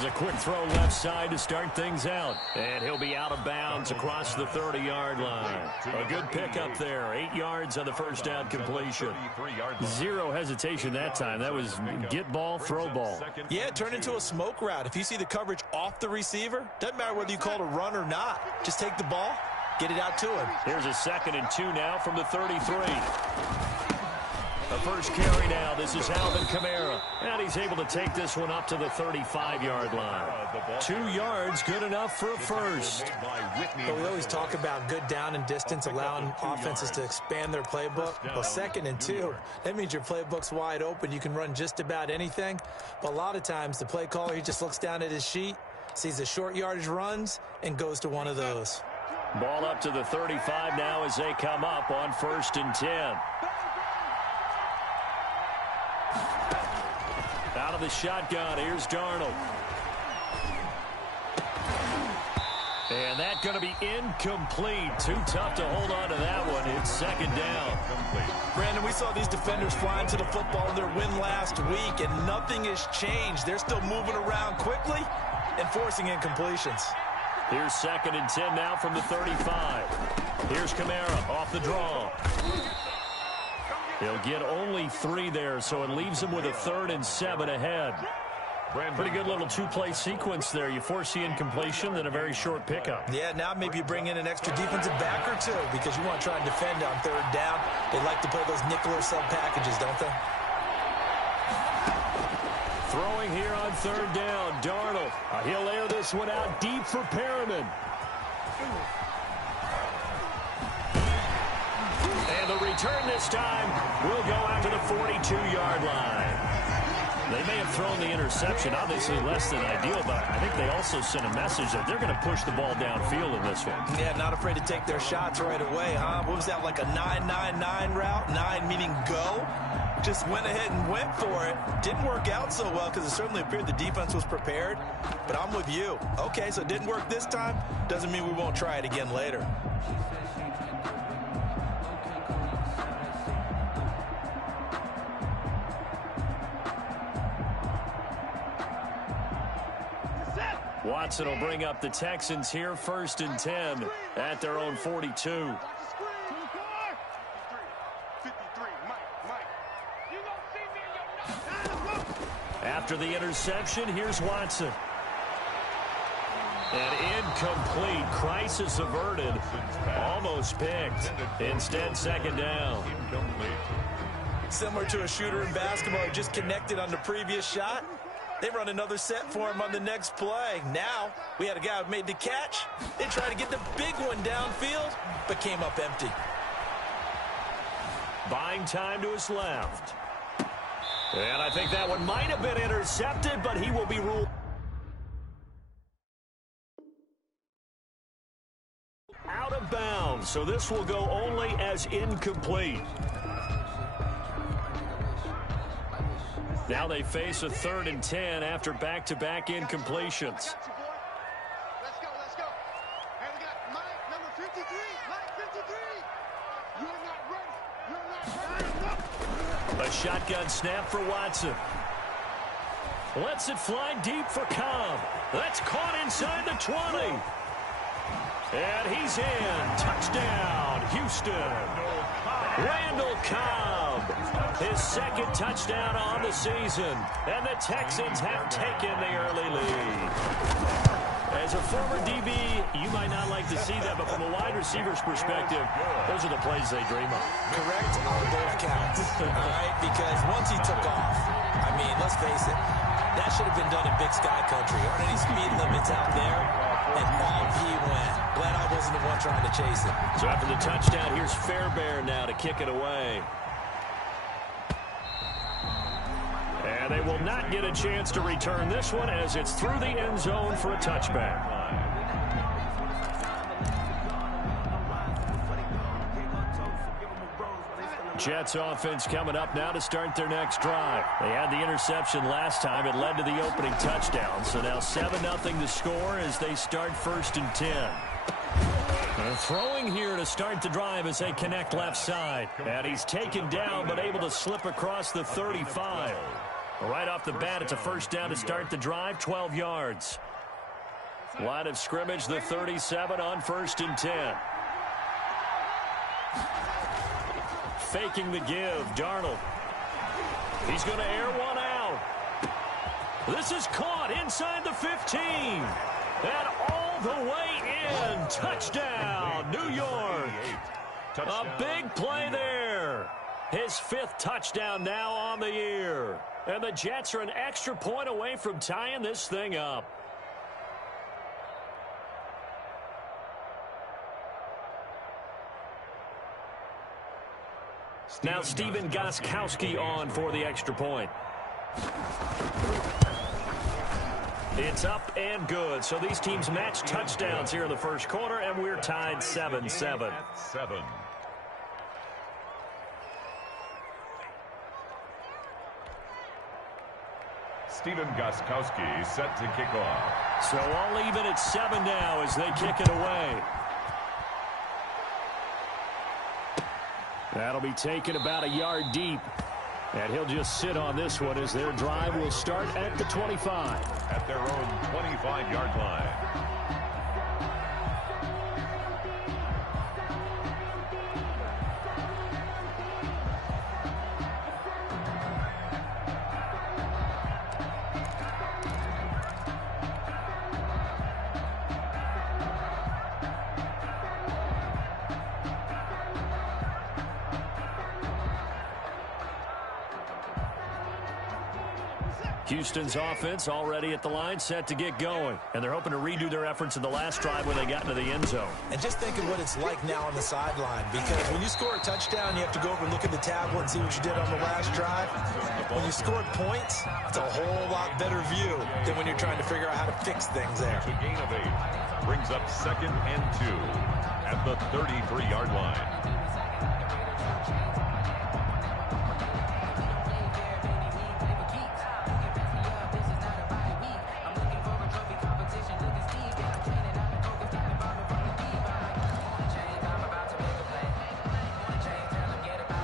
Here's a quick throw left side to start things out. And he'll be out of bounds across the 30-yard line. A good pickup there. 8 yards on the first down completion. Zero hesitation that time. That was get ball, throw ball. Yeah, it turned into a smoke route. If you see the coverage off the receiver, doesn't matter whether you call it a run or not. Just take the ball, get it out to him. Here's a 2nd and 2 now from the 33. The first carry now. This is Alvin Kamara. And he's able to take this one up to the 35-yard line. 2 yards, good enough for a first. But we always talk about good down and distance, allowing offenses to expand their playbook. Well, 2nd and 2, that means your playbook's wide open. You can run just about anything. But a lot of times, the play caller, he just looks down at his sheet, sees the short yardage runs, and goes to one of those. Ball up to the 35 now as they come up on 1st and 10. Out of the shotgun, here's Darnold. And that's going to be incomplete. Too tough to hold on to that one. It's 2nd down. Brandon, we saw these defenders flying to the football in their win last week, and nothing has changed. They're still moving around quickly and forcing incompletions. Here's 2nd and 10 now from the 35. Here's Kamara off the draw. He'll get only 3 there, so it leaves him with a 3rd and 7 ahead. Pretty good little two-play sequence there. You force the incompletion, then a very short pickup. Yeah, now maybe you bring in an extra defensive back or two because you want to try and defend on 3rd down. They like to play those nickel or sub packages, don't they? Throwing here on 3rd down, Darnold. He'll air this one out deep for Perriman. And the return this time will go out to the 42-yard line. They may have thrown the interception, obviously less than ideal, but I think they also sent a message that they're going to push the ball downfield in this one. Yeah, not afraid to take their shots right away, huh? What was that, like a 9-9-9 route? 9 meaning go? Just went ahead and went for it. Didn't work out so well because it certainly appeared the defense was prepared. But I'm with you. Okay, so it didn't work this time. Doesn't mean we won't try it again later. Watson will bring up the Texans here, 1st and 10 at their own 42. After the interception, here's Watson. And incomplete. Crisis averted. Almost picked. Instead, 2nd down. Similar to a shooter in basketball who just connected on the previous shot. They run another set for him on the next play. Now, we had a guy who made the catch. They tried to get the big one downfield, but came up empty. Buying time to his left. And I think that one might have been intercepted, but he will be ruled out of bounds. So this will go only as incomplete. Now they face a 3rd and 10 after back-to-back incompletions. Let's go. And we got Mike, number 53. Mike, 53. You're not ready. A shotgun snap for Watson. Lets it fly deep for Cobb. That's caught inside the 20. And he's in. Touchdown, Houston. Randall Cobb, his 2nd touchdown on the season. And the Texans have taken the early lead. As a former DB, you might not like to see that, but from a wide receiver's perspective, those are the plays they dream of. Correct on both counts, all right? Because once he took off, I mean, let's face it, that should have been done in Big Sky Country. Aren't any speed limits out there? And off he went. Glad I wasn't the one trying to chase it. So after the touchdown, here's Fairbairn now to kick it away. And they will not get a chance to return this one as it's through the end zone for a touchback. Jets offense coming up now to start their next drive. They had the interception last time. It led to the opening touchdown. So now 7-0 to score as they start 1st and 10. They're throwing here to start the drive as they connect left side. And he's taken down but able to slip across the 35. Right off the bat, it's a first down to start the drive, 12 yards. Line of scrimmage, the 37 on 1st and 10. Faking the give, Darnold. He's going to air one out. This is caught inside the 15. And all the way in. Touchdown, New York. A big play there. His 5th touchdown now on the year. And the Jets are an extra point away from tying this thing up. Now Stephen Gostkowski on for the extra point. It's up and good. So these teams match touchdowns here in the first quarter, and we're tied 7-7. Stephen Gostkowski set to kick off. So all even at 7 now as they kick it away. That'll be taken about a yard deep. And he'll just sit on this one as their drive will start at the 25. At their own 25-yard line. Houston's offense already at the line, set to get going. And they're hoping to redo their efforts in the last drive when they got into the end zone. And just think of what it's like now on the sideline, because when you score a touchdown, you have to go over and look at the tablet and see what you did on the last drive. When you scored points, it's a whole lot better view than when you're trying to figure out how to fix things there. A gain of 8 brings up 2nd and 2 at the 33-yard line.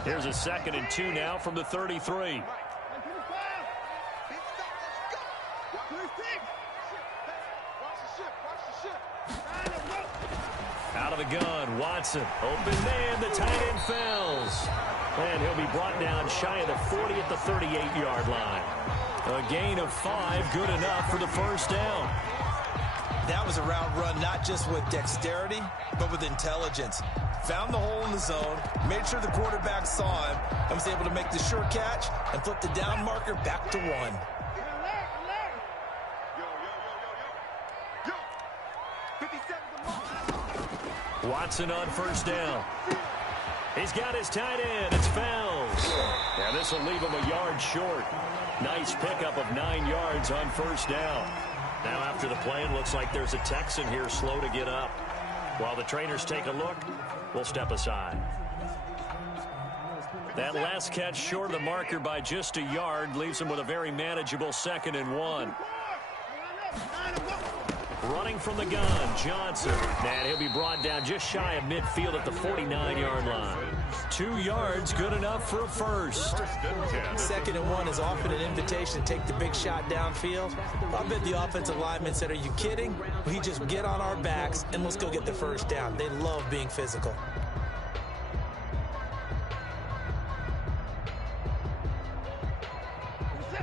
Here's a 2nd and 2 now from the 33. Out of the gun, Watson. Open man, the tight end falls. And he'll be brought down shy of the 40 at the 38-yard line. A gain of 5, good enough for the first down. That was a route run not just with dexterity, but with intelligence. Found the hole in the zone, made sure the quarterback saw him, and was able to make the sure catch and flip the down marker back to 1. Watson on first down. He's got his tight end. It's Fells. And this will leave him a yard short. Nice pickup of 9 yards on first down. Now after the play, it looks like there's a Texan here slow to get up. While the trainers take a look, we'll step aside. That last catch short of the marker by just a yard leaves him with a very manageable 2nd and 1. Running from the gun, Johnson. And he'll be brought down just shy of midfield at the 49-yard line. 2 yards, good enough for a first. 2nd and 1 is often an invitation to take the big shot downfield. I bet the offensive linemen said, are you kidding? We just get on our backs and let's go get the first down. They love being physical.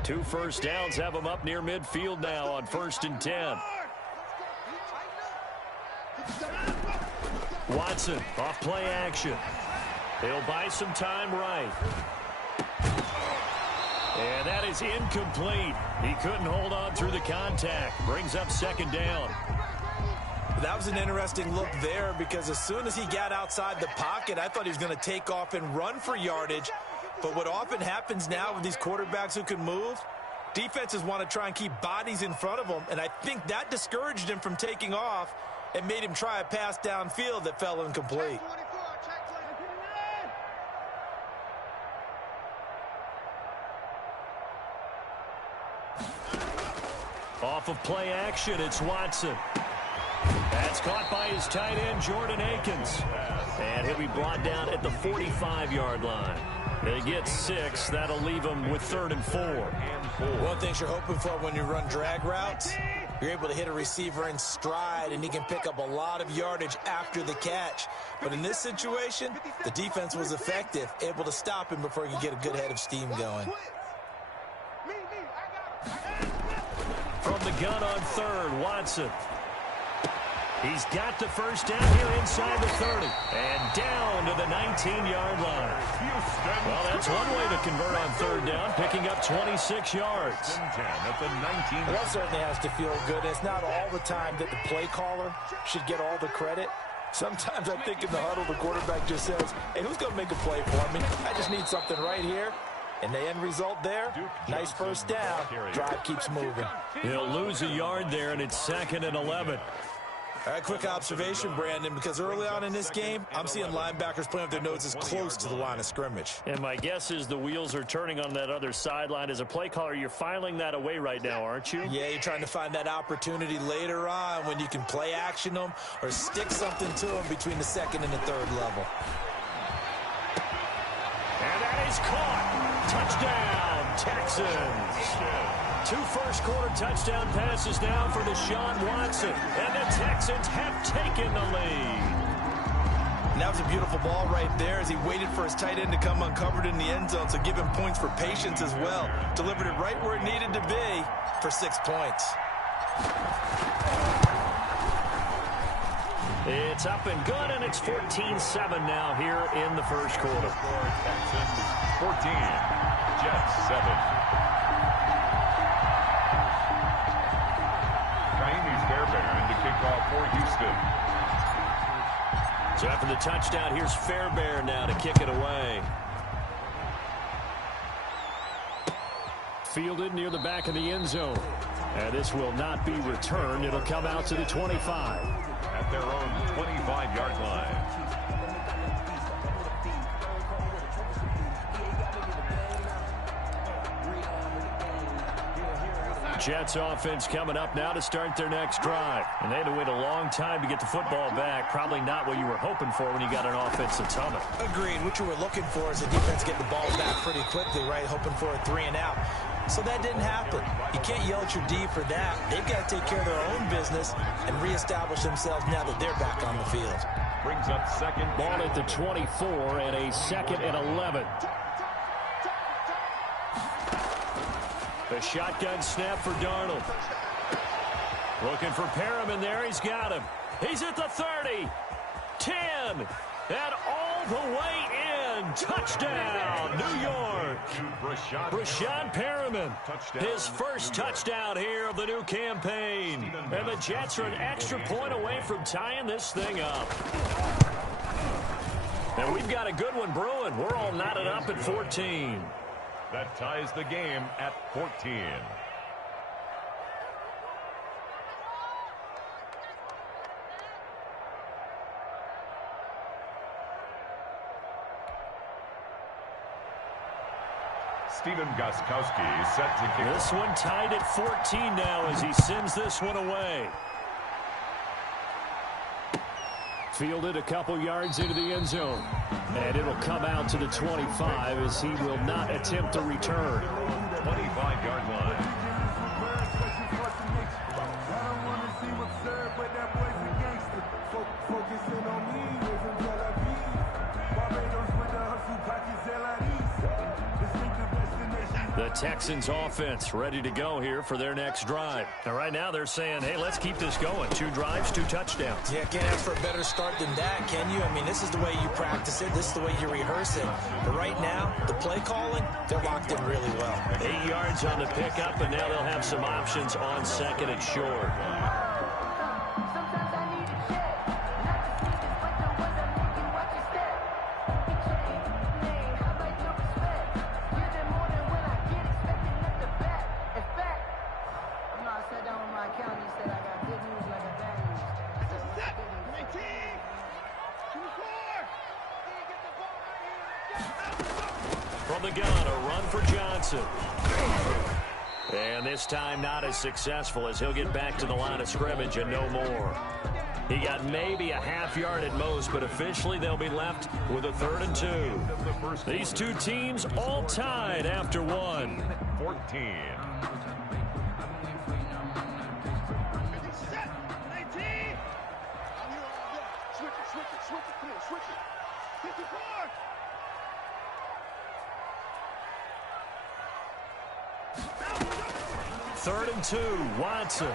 Two first downs have them up near midfield now on 1st and 10. Watson off play action. He'll buy some time right. And that is incomplete. He couldn't hold on through the contact. Brings up 2nd down. That was an interesting look there because as soon as he got outside the pocket, I thought he was going to take off and run for yardage. But what often happens now with these quarterbacks who can move, defenses want to try and keep bodies in front of them, and I think that discouraged him from taking off and made him try a pass downfield that fell incomplete. Off of play action, it's Watson. That's caught by his tight end, Jordan Akins. And he'll be brought down at the 45-yard line. They get 6. That'll leave them with 3rd and 4. One thing you're hoping for when you run drag routes, you're able to hit a receiver in stride, and he can pick up a lot of yardage after the catch. But in this situation, the defense was effective, able to stop him before he could get a good head of steam going. From the gun on 3rd, Watson. He's got the first down here inside the 30. And down to the 19-yard line. Well, that's one way to convert on 3rd down, picking up 26 yards. At the 19. That certainly has to feel good. It's not all the time that the play caller should get all the credit. Sometimes I think in the huddle, the quarterback just says, hey, who's going to make a play for me? I just need something right here. And the end result there, nice first down. Drive keeps moving. He'll lose a yard there, and it's 2nd and 11. All right, quick observation, Brandon, because early on in this game, I'm seeing linebackers playing with their noses close to the line of scrimmage. And my guess is the wheels are turning on that other sideline. As a play caller, you're filing that away right now, aren't you? Yeah, you're trying to find that opportunity later on when you can play action them or stick something to them between the 2nd and the 3rd level. And that is caught. Touchdown, Texans. 2 first-quarter touchdown passes now for Deshaun Watson. And the Texans have taken the lead. And that was a beautiful ball right there as he waited for his tight end to come uncovered in the end zone, so give him points for patience as well. Delivered it right where it needed to be for 6 points. It's up and good, and it's 14-7 now here in the first quarter. Texans 14, Jets 7. To kick off for Houston. So after the touchdown, here's Fairbairn now to kick it away. Fielded near the back of the end zone. And this will not be returned. It'll come out to the 25. At their own 25-yard line. Jets offense coming up now to start their next drive. And they had to wait a long time to get the football back. Probably not what you were hoping for when you got an offensive tunnel. Agreed. What you were looking for is the defense getting the ball back pretty quickly, right? Hoping for a 3 and out. So that didn't happen. You can't yell at your D for that. They've got to take care of their own business and reestablish themselves now that they're back on the field. Brings up second. Ball at the 24 and a 2nd and 11. The shotgun snap for Darnold. Looking for Perriman there. He's got him. He's at the 30. 10. And all the way in. Touchdown, New York. Brashad Perriman. His first touchdown here of the new campaign. And the Jets are an extra point away from tying this thing up. And we've got a good one brewing. We're all knotted up at 14. That ties the game at 14. Stephen Gostkowski set to kick. This one tied at 14 now as he sends this one away. Fielded a couple yards into the end zone. And it'll come out to the 25 as he will not attempt to return. 25-yard line. The Texans offense ready to go here for their next drive. Now right now they're saying, hey, let's keep this going. 2 drives, 2 touchdowns. Yeah, can't ask for a better start than that, can you? I mean, this is the way you practice it. This is the way you rehearse it. But right now, the play calling, they're locked in really well. 8 yards on the pickup, and now they'll have some options on 2nd and short. From the gun, a run for Johnson. And this time not as successful as he'll get back to the line of scrimmage and no more. He got maybe a half yard at most, but officially they'll be left with a 3rd and 2. These two teams all tied after one. 14. Third and 2, Watson.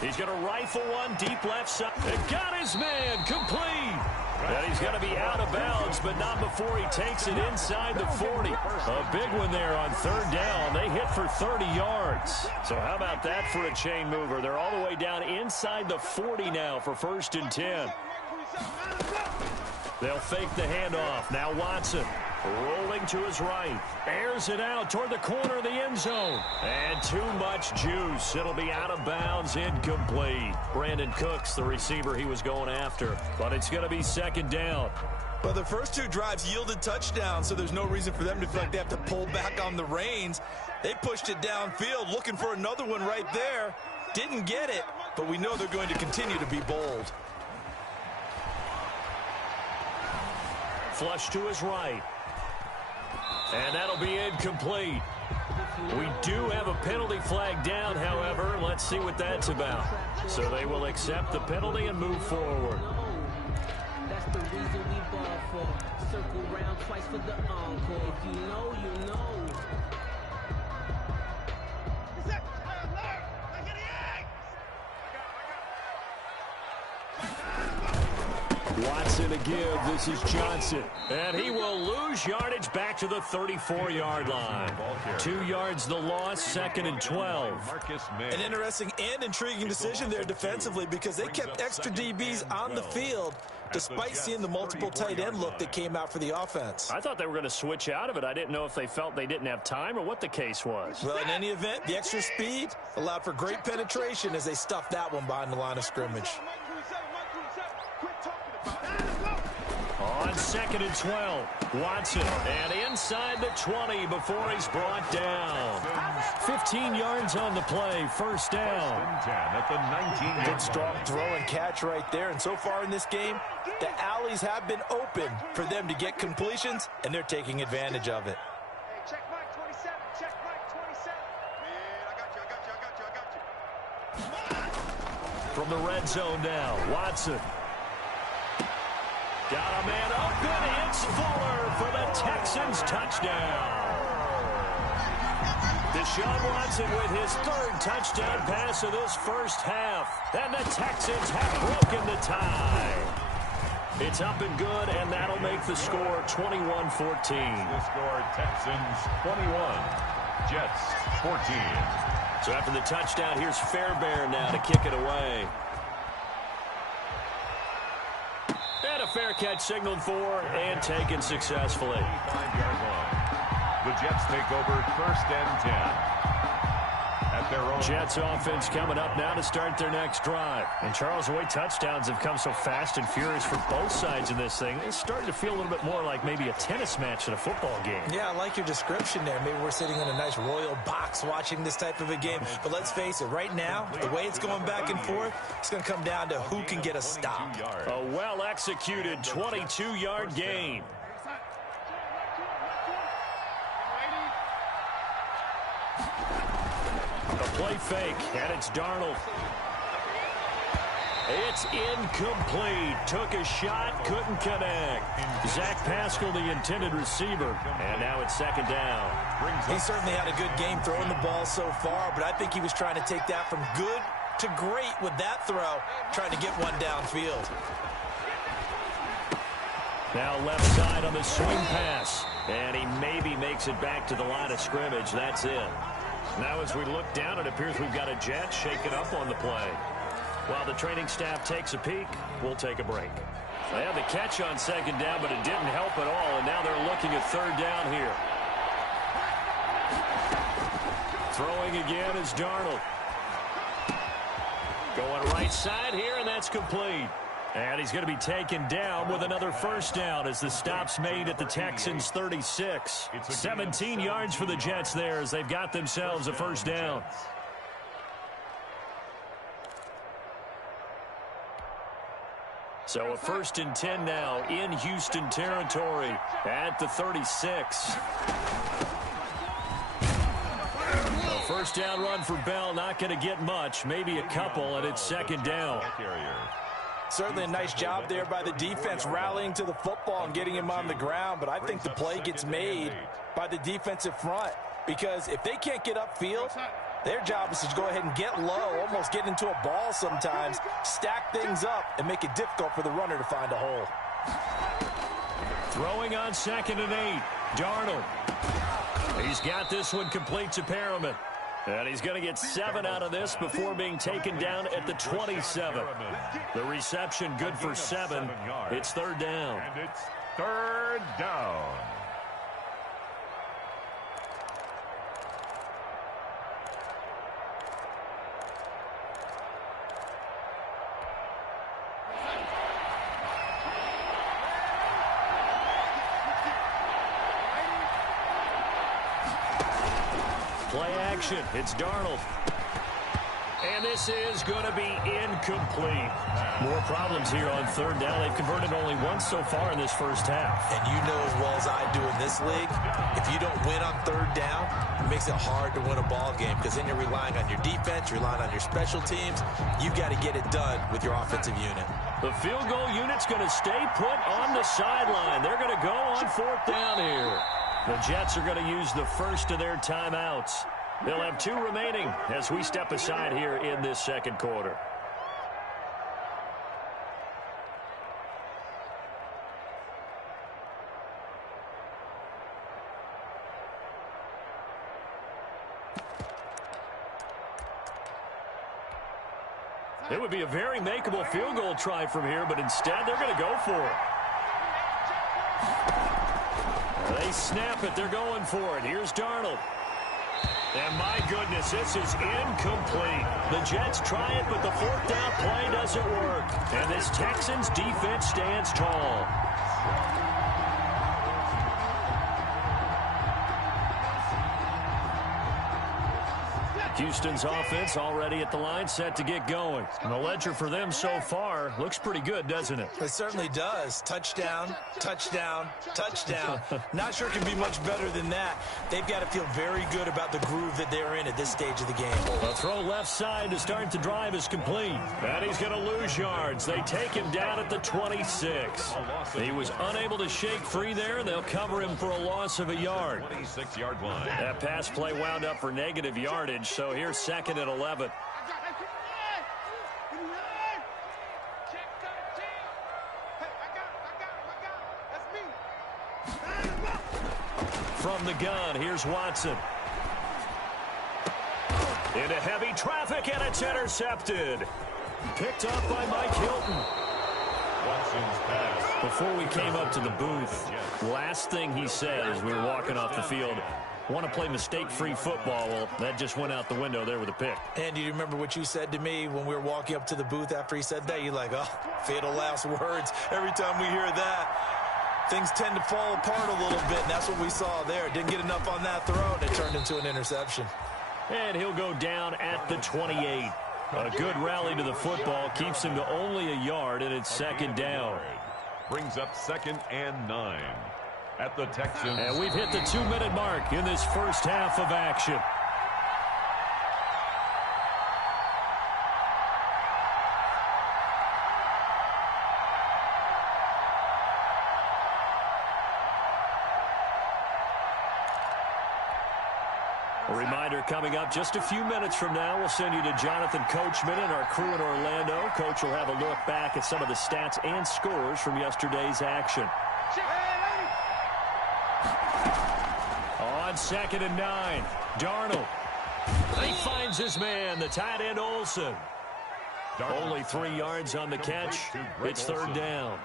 He's going to rifle one deep left side. And got his man complete. And he's going to be out of bounds, but not before he takes it inside the 40. A big one there on 3rd down. They hit for 30 yards. So how about that for a chain mover? They're all the way down inside the 40 now for 1st and 10. They'll fake the handoff. Now Watson rolling to his right. Airs it out toward the corner of the end zone. And too much juice. It'll be out of bounds, incomplete. Brandon Cooks, the receiver he was going after. But it's going to be 2nd down. But the first 2 drives yielded touchdowns, so there's no reason for them to feel like they have to pull back on the reins. They pushed it downfield, looking for another one right there. Didn't get it, but we know they're going to continue to be bold. Flush to his right. And that'll be incomplete. We do have a penalty flag down, however. Let's see what that's about. So they will accept the penalty and move forward. That's the reason we ball for. Circle round twice for the encore. If you know, you know. Watson to give. This is Johnson. And he will lose yardage back to the 34-yard line. 2 yards the loss, 2nd and 12. An interesting and intriguing decision there defensively because they kept extra DBs on the field despite seeing the multiple tight end look that came out for the offense. I thought they were going to switch out of it. I didn't know if they felt they didn't have time or what the case was. Well, in any event, the extra speed allowed for great penetration as they stuffed that one behind the line of scrimmage. On 2nd and 12, Watson, and inside the 20 before he's brought down. 15 yards on the play, 1st down. At the 19. Good strong throw and catch right there, and so far in this game, the alleys have been open for them to get completions, and they're taking advantage of it. Hey, check Mike 27, check Mike 27. Man, I got you. From the red zone now, Watson. Got a man open. It's Fuller for the Texans touchdown. Deshaun Watson with his 3rd touchdown pass of this first half. And the Texans have broken the tie. It's up and good, and that'll make the score 21-14. The score, Texans 21, Jets 14. So after the touchdown, here's Fairbairn now to kick it away. And a fair catch signaled for and taken successfully. 5-yard line. The Jets take over 1st and 10. At their own. Jets offense coming up now to start their next drive. And Charles, the way touchdowns have come so fast and furious for both sides in this thing, it's starting to feel a little bit more like maybe a tennis match than a football game. Yeah, I like your description there. Maybe we're sitting in a nice royal box watching this type of a game. But let's face it, right now, the way it's going back and forth, it's going to come down to who can get a stop. A well-executed 22-yard gain. The play fake, and it's Darnold. It's incomplete. Took a shot, couldn't connect. Zach Pascal, the intended receiver. And now it's 2nd down. He certainly had a good game throwing the ball so far, but I think he was trying to take that from good to great with that throw, trying to get one downfield. Now left side on the swing pass. And he maybe makes it back to the line of scrimmage. That's it. Now as we look down, it appears we've got a Jet shaken up on the play. While the training staff takes a peek, we'll take a break. They had the catch on 2nd down, but it didn't help at all, and now they're looking at 3rd down here. Throwing again is Darnold. Going right side here, and that's complete. And he's going to be taken down with another 1st down as the stop's made at the Texans 36. 17 yards for the Jets there as they've got themselves a 1st down. So a 1st and 10 now in Houston territory at the 36. A first down run for Bell, not going to get much, maybe a couple, and it's 2nd down. Certainly a nice job there by the defense rallying to the football and getting him on the ground, but I think the play gets made by the defensive front because if they can't get upfield, their job is to go ahead and get low, almost get into a ball sometimes, stack things up, and make it difficult for the runner to find a hole. Throwing on 2nd and 8, Darnold. He's got this one complete to Perriman. And he's going to get 7 out of this before being taken down at the 27. The reception good for 7. It's 3rd down. And it's 3rd down. Play action. It's Darnold. And this is going to be incomplete. More problems here on 3rd down. They've converted only once so far in this first half. And you know as well as I do in this league, if you don't win on 3rd down, it makes it hard to win a ball game because then you're relying on your defense, you're relying on your special teams. You've got to get it done with your offensive unit. The field goal unit's going to stay put on the sideline. They're going to go on 4th down here. The Jets are going to use the first of their timeouts. They'll have 2 remaining as we step aside here in this 2nd quarter. It would be a very makeable field goal try from here, but instead they're going to go for it. They snap it. They're going for it. Here's Darnold. And my goodness, this is incomplete. The Jets try it, but the 4th down play doesn't work. And this Texans defense stands tall. Houston's offense already at the line, set to get going. And the ledger for them so far looks pretty good, doesn't it? It certainly does. Touchdown, touchdown, touchdown. Not sure it can be much better than that. They've got to feel very good about the groove that they're in at this stage of the game. The throw left side to start the drive is complete. And he's going to lose yards. They take him down at the 26. He was unable to shake free there. They'll cover him for a loss of a yard. 26-yard line. That pass play wound up for negative yardage, so here's 2nd and 11. From the gun, here's Watson. Into heavy traffic, and it's intercepted. Picked up by Mike Hilton. Watson's pass. Before we came up to the booth, last thing he said as we were walking off the field, want to play mistake-free football. Well, that just went out the window there with a pick. And do you remember what you said to me when we were walking up to the booth after he said that? You're like, oh, fatal last words. Every time we hear that, things tend to fall apart a little bit, and that's what we saw there. Didn't get enough on that throw, and it turned into an interception. And he'll go down at the 28. A good rally to the football keeps him to only a yard, and it's 2nd down. Brings up 2nd and 9 at the Texans. And we've hit the 2-minute mark in this first half of action. A reminder coming up just a few minutes from now, we'll send you to Jonathan Coachman and our crew in Orlando. Coach will have a look back at some of the stats and scores from yesterday's action. On 2nd and 9, Darnold. He finds his man, the tight end Olsen. Only 3 yards on the catch. It's 3rd down.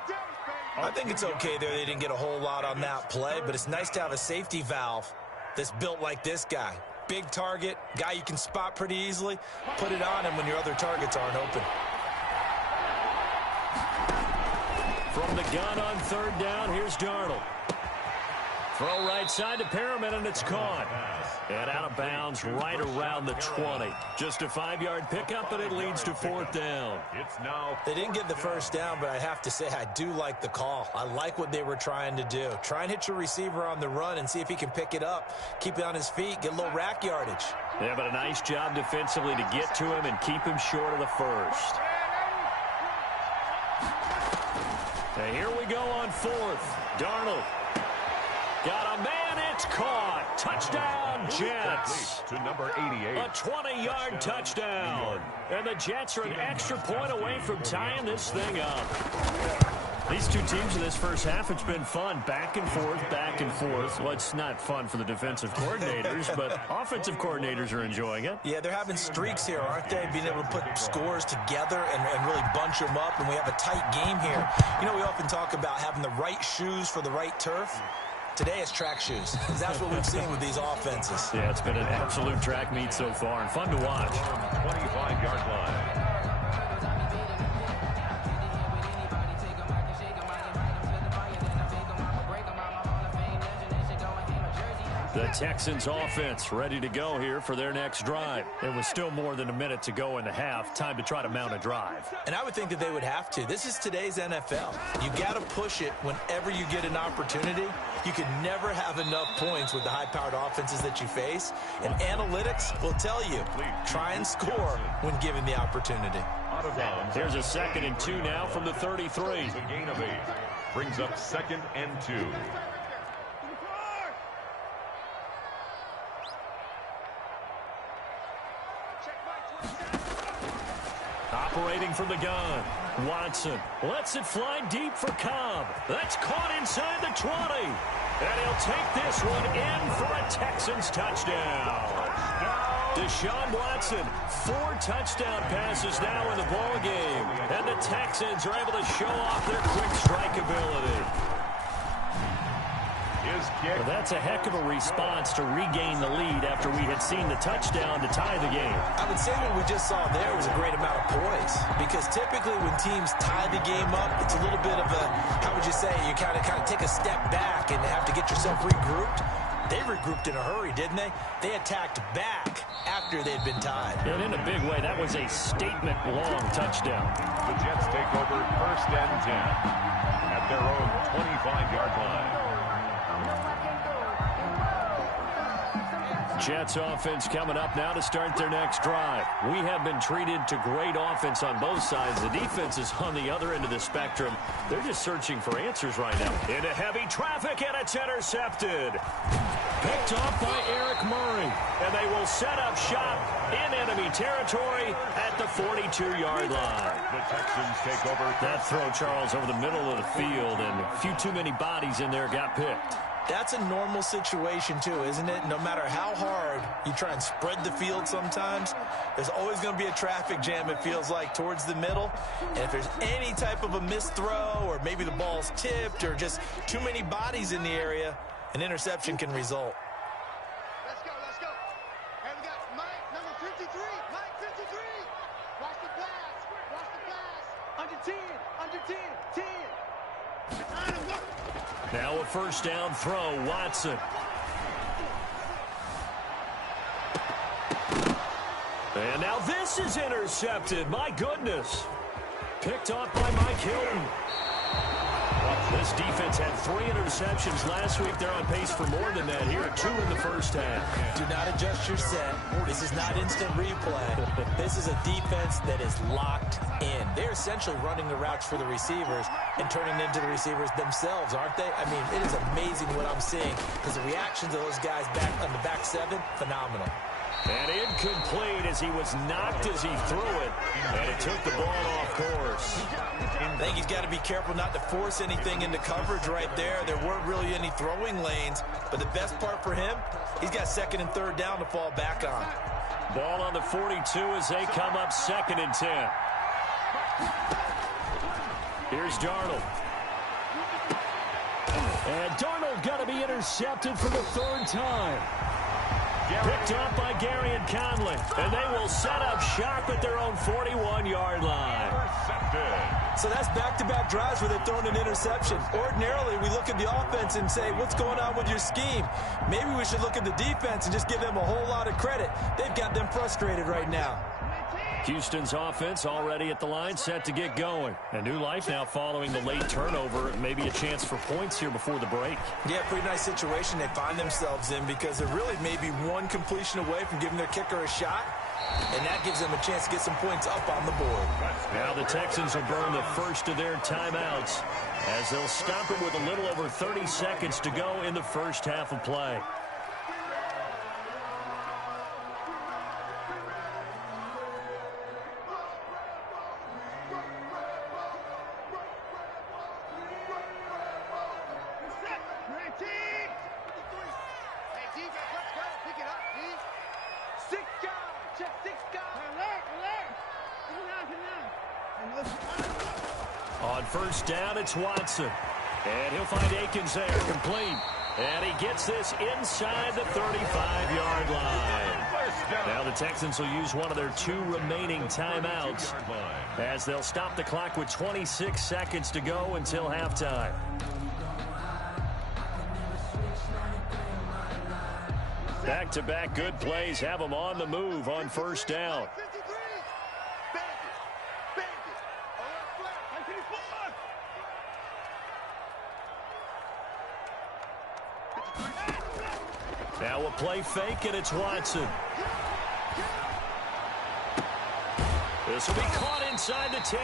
I think it's okay there. They didn't get a whole lot on that play, but it's nice to have a safety valve that's built like this guy. Big target, guy you can spot pretty easily. Put it on him when your other targets aren't open. From the gun on 3rd down, here's Darnold. Throw right side to Perriman, and it's caught. And out of bounds right around the 20. Just a 5-yard pickup, and it leads to 4th down. They didn't get the first down, but I have to say I do like the call. I like what they were trying to do. Try and hit your receiver on the run and see if he can pick it up. Keep it on his feet, get a little rack yardage. Yeah, but a nice job defensively to get to him and keep him short of the first. And here we go on 4th. Darnold. Got a man, it's caught. Touchdown, Jets. To number 88. A 20-yard touchdown. And the Jets are an extra point away from tying this thing up. These two teams in this first half, it's been fun. Back and forth, back and forth. Well, it's not fun for the defensive coordinators, but offensive coordinators are enjoying it. Yeah, they're having streaks here, aren't they? Being able to put scores together and really bunch them up, and we have a tight game here. You know, we often talk about having the right shoes for the right turf. Today it's track shoes. That's what we've seen with these offenses. Yeah, it's been an absolute track meet so far and fun to watch. 25-yard line. The Texans offense ready to go here for their next drive. It was still more than a minute to go in the half. Time to try to mount a drive. And I would think that they would have to. This is today's NFL. You got to push it whenever you get an opportunity. You can never have enough points with the high-powered offenses that you face. And analytics will tell you, try and score when given the opportunity. Here's a 2nd and 2 now from the 33. A gain of 8. Brings up 2nd and 2. Operating from the gun. Watson lets it fly deep for Cobb. That's caught inside the 20. And he'll take this one in for a Texans touchdown. Deshaun Watson, 4 touchdown passes now in the ball game. And the Texans are able to show off their quick strike ability. Well, that's a heck of a response to regain the lead after we had seen the touchdown to tie the game. I would say what we just saw there was a great amount of poise, because typically when teams tie the game up, it's a little bit of a, how would you say, you kind of take a step back and have to get yourself regrouped. They regrouped in a hurry, didn't they? They attacked back after they'd been tied. And in a big way, that was a statement-long touchdown. The Jets take over 1st and 10 at their own 25-yard line. Jets offense coming up now to start their next drive. We have been treated to great offense on both sides. The defense is on the other end of the spectrum. They're just searching for answers right now. Into heavy traffic, and it's intercepted. Picked off by Eric Murray. And they will set up shop in enemy territory at the 42-yard line. The Texans take over. That throw, Charles, over the middle of the field, and a few too many bodies in there got picked. That's a normal situation, too, isn't it? No matter how hard you try and spread the field sometimes, there's always going to be a traffic jam, it feels like, towards the middle. And if there's any type of a missed throw, or maybe the ball's tipped, or just too many bodies in the area, an interception can result. Let's go, let's go. Hey, we got Mike, number 53. Mike, 53. Watch the pass. Watch the pass. Under 10, under 10, 10. Now a 1st down throw, Watson. And now this is intercepted. My goodness. Picked off by Mike Hilton. This defense had 3 interceptions last week. They're on pace for more than that here. 2 in the first half. Do not adjust your set. This is not instant replay. This is a defense that is locked in. They're essentially running the routes for the receivers and turning into the receivers themselves, aren't they? I mean, it is amazing what I'm seeing, because the reactions of those guys back on the back 7, phenomenal. And incomplete as he was knocked as he threw it. And it took the ball off course. I think he's got to be careful not to force anything into coverage right there. There weren't really any throwing lanes. But the best part for him, he's got 2nd and 3rd down to fall back on. Ball on the 42 as they come up 2nd and 10. Here's Darnold. And Darnold got to be intercepted for the 3rd time. Picked up by Gary and Conley. And they will set up shop at their own 41-yard line. Intercepted. So that's back-to-back drives where they've thrown an interception. Ordinarily, we look at the offense and say, what's going on with your scheme? Maybe we should look at the defense and just give them a whole lot of credit. They've got them frustrated right now. Houston's offense already at the line, set to get going. A new life now following the late turnover. Maybe a chance for points here before the break. Yeah, pretty nice situation they find themselves in because they're really maybe one completion away from giving their kicker a shot. And that gives them a chance to get some points up on the board. Now the Texans will burn the first of their timeouts as they'll stop it with a little over 30 seconds to go in the first half of play. On first down, it's Watson. And he'll find Akins there, complete. And he gets this inside the 35-yard line. Now the Texans will use one of their 2 remaining timeouts as they'll stop the clock with 26 seconds to go until halftime. Back-to-back good plays have them on the move on first down. Now a play fake, and it's Watson. This will be caught inside the 10.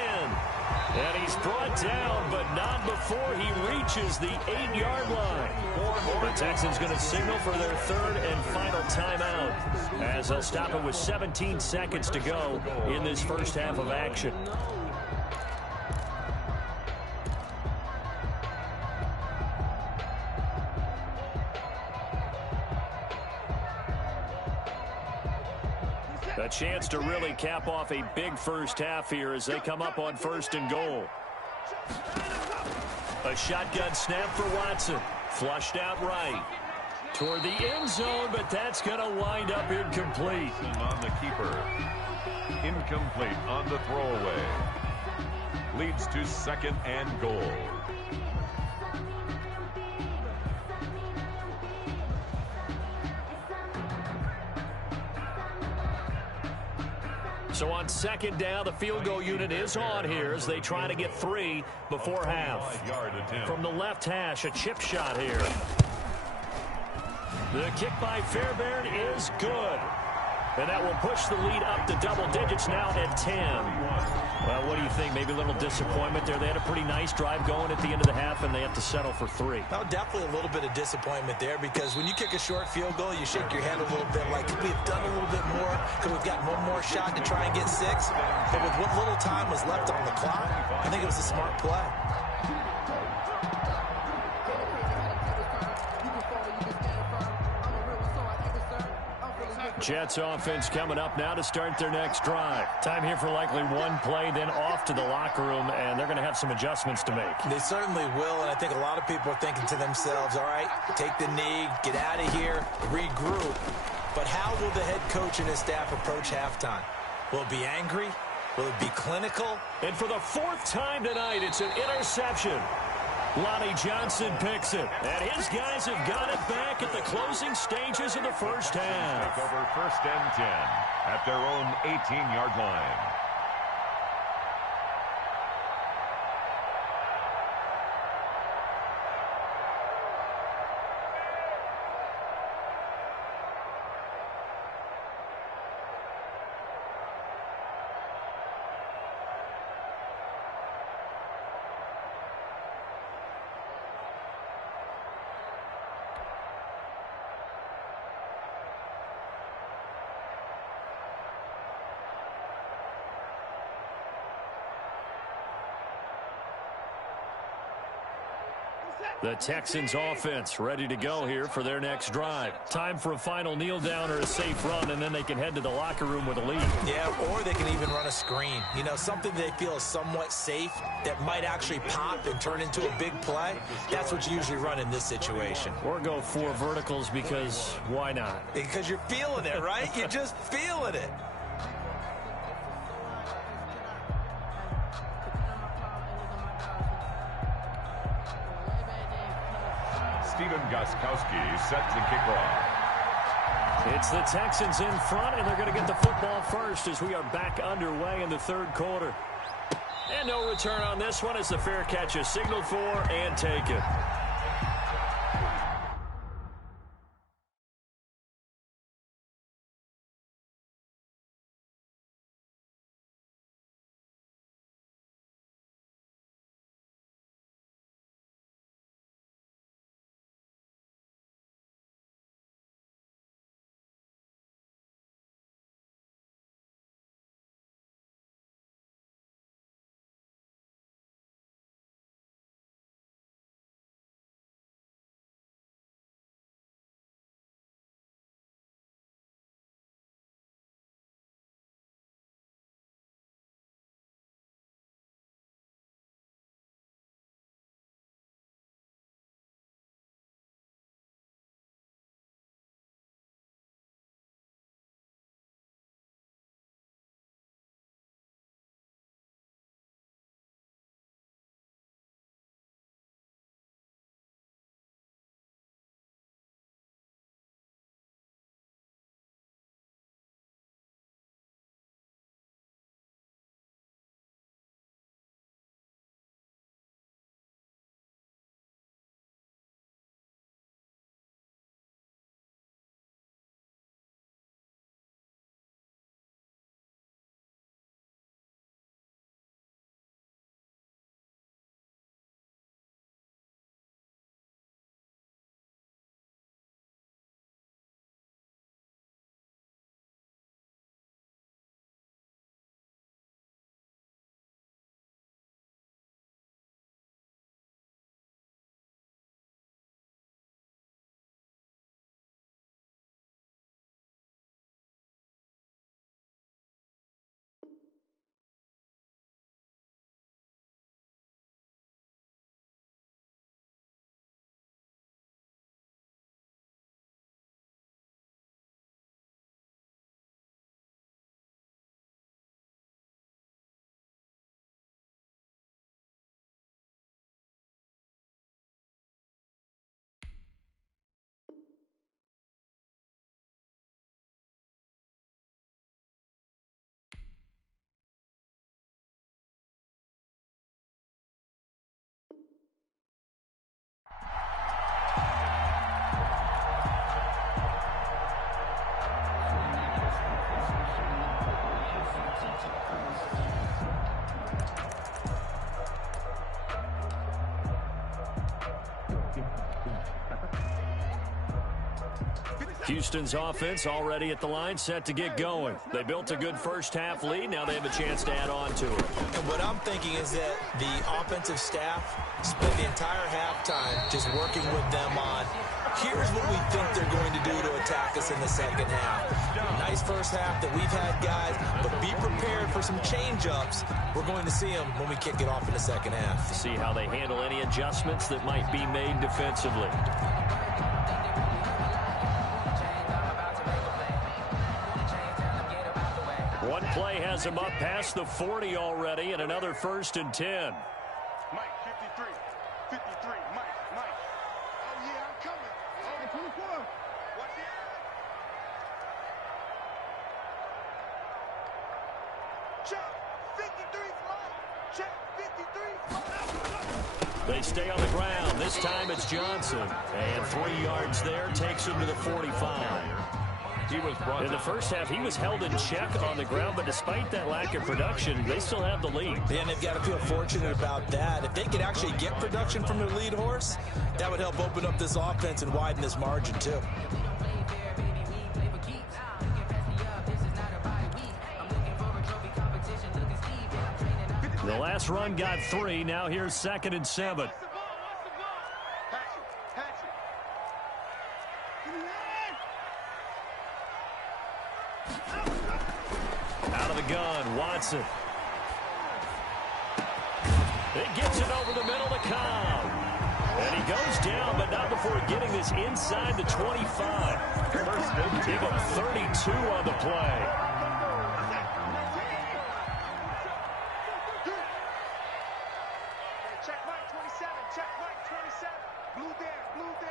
And he's brought down, but not before he reaches the 8-yard line. The Texans going to signal for their 3rd and final timeout as they'll stop it with 17 seconds to go in this first half of action. A chance to really cap off a big first half here as they come up on 1st and goal. A shotgun snap for Watson. Flushed out right. Toward the end zone, but that's going to wind up incomplete. On the keeper. Incomplete on the throwaway. Leads to 2nd and goal. So on 2nd down, the field goal unit is on here as they try to get 3 before half. From the left hash, a chip shot here. The kick by Fairbairn is good. And that will push the lead up to double digits now at 10. Well, what do you think? Maybe a little disappointment there. They had a pretty nice drive going at the end of the half, and they have to settle for 3. Well, definitely a little bit of disappointment there because when you kick a short field goal, you shake your head a little bit like, could we have done a little bit more? Could we have gotten one more shot to try and get 6? But with what little time was left on the clock, I think it was a smart play. Jets offense coming up now to start their next drive. Time here for likely one play, then off to the locker room, and they're going to have some adjustments to make. They certainly will, and I think a lot of people are thinking to themselves, all right, take the knee, get out of here, regroup. But how will the head coach and his staff approach halftime? Will it be angry? Will it be clinical? And for the 4th time tonight, it's an interception. Lonnie Johnson picks it, and his guys have got it back at the closing stages of the first half. Take over 1st and 10 at their own 18-yard line. The Texans offense ready to go here for their next drive. Time for a final kneel down or a safe run, and then they can head to the locker room with a lead. Yeah, or they can even run a screen. You know, something they feel is somewhat safe that might actually pop and turn into a big play. That's what you usually run in this situation. Or go 4 verticals because why not? Because you're feeling it, right? You're just feeling it. Stephen Gostkowski set to kick off. It's the Texans in front, and they're going to get the football first as we are back underway in the third quarter. And no return on this one as the fair catch is signaled for and taken. Houston's offense already at the line, set to get going. They built a good first-half lead. Now they have a chance to add on to it. And what I'm thinking is that the offensive staff spent the entire halftime just working with them on, here's what we think they're going to do to attack us in the second half. Nice first half that we've had, guys, but be prepared for some change-ups. We're going to see them when we kick it off in the second half. To see how they handle any adjustments that might be made defensively. One play has him up past the 40 already, and another 1st and 10. Mike, 53. 53. Mike. Oh, yeah, I'm coming. Oh, 24. Watch it. Check. 53's Mike. Check. 53's Mike. They stay on the ground. This time it's Johnson. And 3 yards there takes him to the 45. In the first half, he was held in check on the ground, but despite that lack of production, they still have the lead. And they've got to feel fortunate about that. If they could actually get production from their lead horse, that would help open up this offense and widen this margin, too. The last run got 3. Now here's 2nd and 7. Gun, Watson. It gets it over the middle to Cobb. And he goes down, but not before getting this inside the 25. Give him 32 on the play. Check Mike 27. Check Mike 27. Blue there, blue there.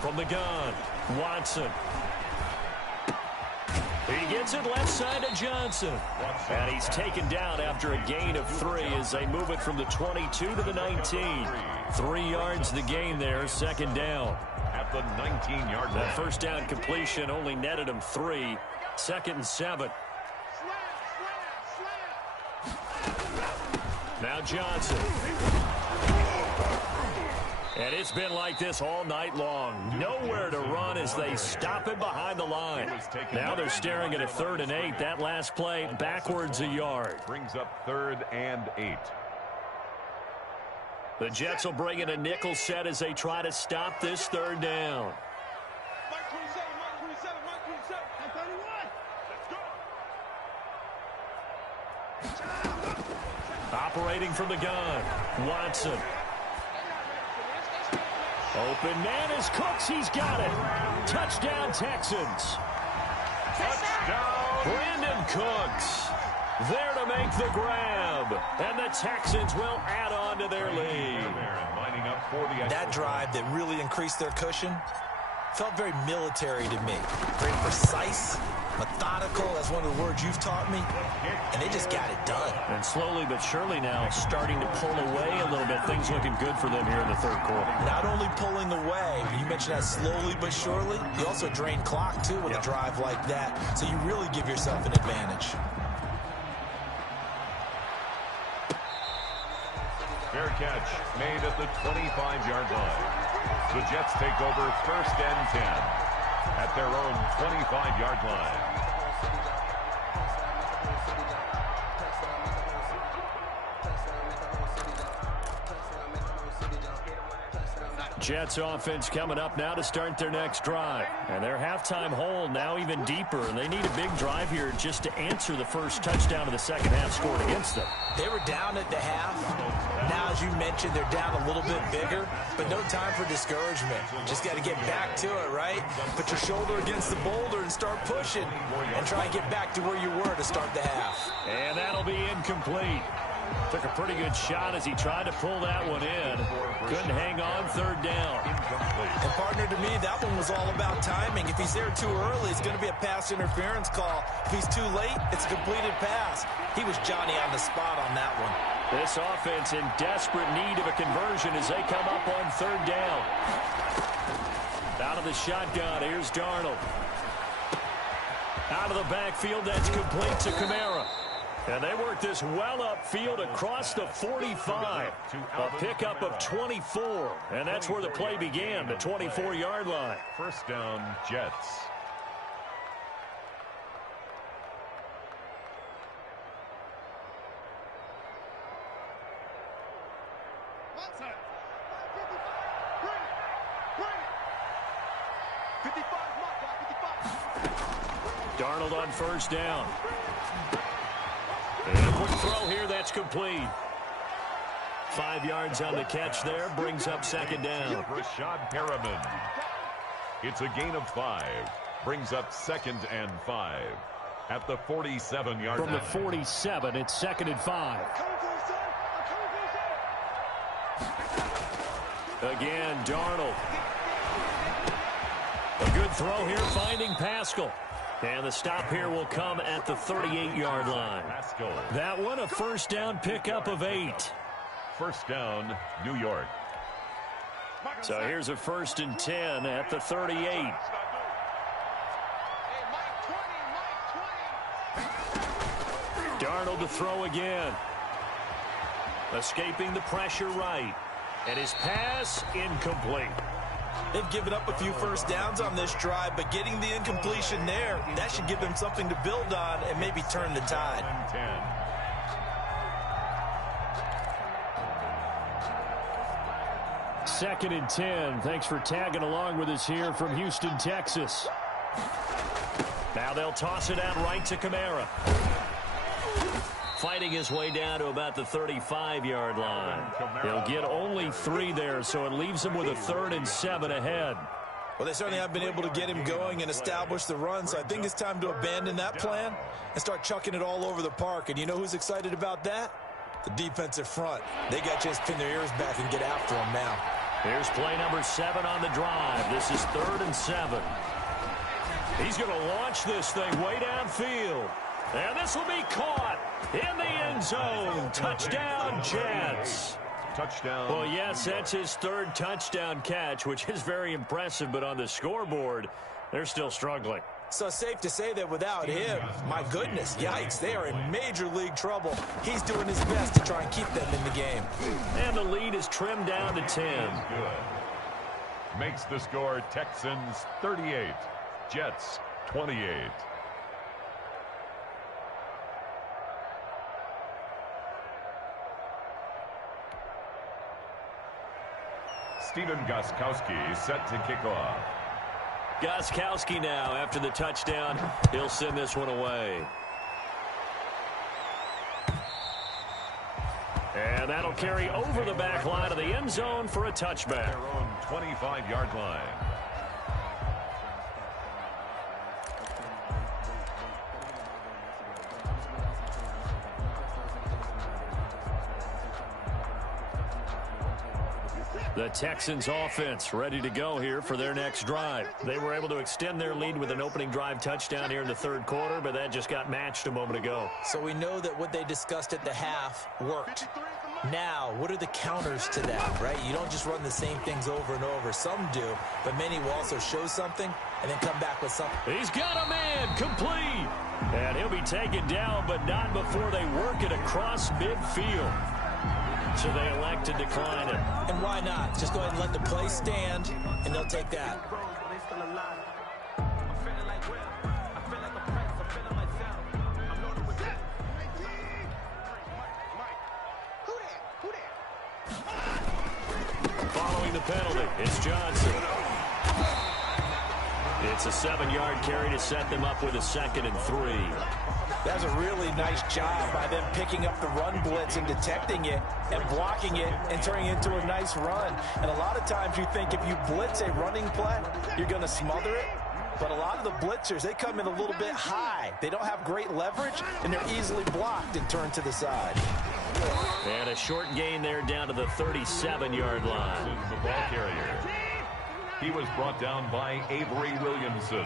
From the gun, Watson. He gets it left side to Johnson. And he's taken down after a gain of 3 as they move it from the 22 to the 19. 3 yards the gain there, second down. At the 19-yard line. That first down completion only netted him 3. 2nd and 7. Now Johnson. And it's been like this all night long. Nowhere to run as they stop him behind the line. Now they're staring at a 3rd and 8. That last play backwards a yard. Brings up 3rd and 8. The Jets will bring in a nickel set as they try to stop this 3rd down. Mike 27, Mike 27, Mike 27. Operating from the gun, Watson. Open man is Cooks. He's got it. Touchdown, Texans. Touchdown. Brandon Cooks there to make the grab. And the Texans will add on to their lead. Lining up for the That drive that really increased their cushion felt very military to me. Very precise, methodical. That's one of the words you've taught me. And they just got it done. And slowly but surely now starting to pull away a little bit. Things looking good for them here in the 3rd quarter. Not only pulling away, you mentioned that slowly but surely, you also drain clock, too, with a drive like that. So you really give yourself an advantage. fair catch made at the 25-yard line. The Jets take over 1st and 10 at their own 25-yard line. Jets offense coming up now to start their next drive. And their halftime hole now even deeper. And they need a big drive here just to answer the first touchdown of the second half scored against them. They were down at the half. Now, as you mentioned, they're down a little bit bigger. But no time for discouragement. Just got to get back to it, right? Put your shoulder against the boulder and start pushing. And try and get back to where you were to start the half. And that'll be incomplete. Took a pretty good shot as he tried to pull that one in. Couldn't hang on, 3rd down. And partner, to me, that one was all about timing. If he's there too early, it's going to be a pass interference call. If he's too late, it's a completed pass. He was Johnny on the spot on that one. This offense in desperate need of a conversion as they come up on 3rd down. Out of the shotgun, here's Darnold. Out of the backfield, that's complete to Kamara. And they work this well upfield across the 45. A pickup of 24. And that's where the play began, the 24-yard line. 1st down, Jets. Darnold on 1st down. And a quick throw here, that's complete. 5 yards on the catch there, brings up 2nd down. Rashad Perriman. It's a gain of 5. Brings up 2nd and 5 at the 47-yard line. From the 47, it's 2nd and 5. Again, Darnold. A good throw here, finding Pascal. And the stop here will come at the 38-yard line. That one, a 1st down pickup of 8. 1st down, New York. So here's a 1st and 10 at the 38. Darnold to throw again. Escaping the pressure right. And his pass incomplete. They've given up a few 1st downs on this drive, but getting the incompletion there, that should give them something to build on and maybe turn the tide. 2nd and 10. Thanks for tagging along with us here from Houston, Texas. Now they'll toss it out right to Kamara. Fighting his way down to about the 35-yard line. He'll get only 3 there, so it leaves him with a 3rd and 7 ahead. Well, they certainly have been able to get him going and establish the run, so I think it's time to abandon that plan and start chucking it all over the park. And you know who's excited about that? The defensive front. They got to just pin their ears back and get after him now. Here's play number 7 on the drive. This is 3rd and 7. He's going to launch this thing way downfield. And this will be caught in the end zone. Touchdown, Jets. Touchdown. Well, yes, that's his 3rd touchdown catch, which is very impressive. But on the scoreboard, they're still struggling. So safe to say that without him, my goodness, yikes, they are in major league trouble. He's doing his best to try and keep them in the game. And the lead is trimmed down to 10. Good. Makes the score Texans 38, Jets 28. Stephen Gostkowski set to kick off. Gostkowski now after the touchdown. He'll send this one away. And that'll carry over the back line of the end zone for a touchback. Their own 25-yard line. The Texans offense ready to go here for their next drive. They were able to extend their lead with an opening drive touchdown here in the 3rd quarter, but that just got matched a moment ago. So we know that what they discussed at the half worked. Now, what are the counters to that, right? You don't just run the same things over and over. Some do, but many will also show something and then come back with something. He's got a man, complete. And he'll be taken down, but not before they work it across midfield. So they elect to decline it. And why not? Just go ahead and let the play stand, and they'll take that. Following the penalty, it's Johnson. It's a 7-yard carry to set them up with a 2nd and 3. That's a really nice job by them picking up the run blitz and detecting it and blocking it and turning it into a nice run. And a lot of times you think if you blitz a running play, you're going to smother it. But a lot of the blitzers, they come in a little bit high. They don't have great leverage, and they're easily blocked and turned to the side. And a short gain there down to the 37-yard line. The ball carrier. He was brought down by Avery Williamson.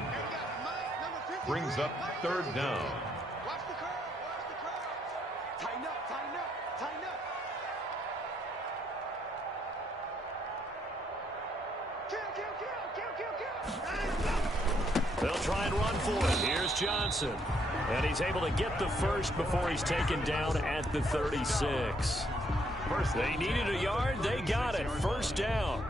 Brings up 3rd down. Watch the curve. Watch the curve. Tighten up. Tighten up. Tighten up. Kill. They'll try and run for it. Here's Johnson. And he's able to get the first before he's taken down at the 36. They needed a yard. They got it. 1st down.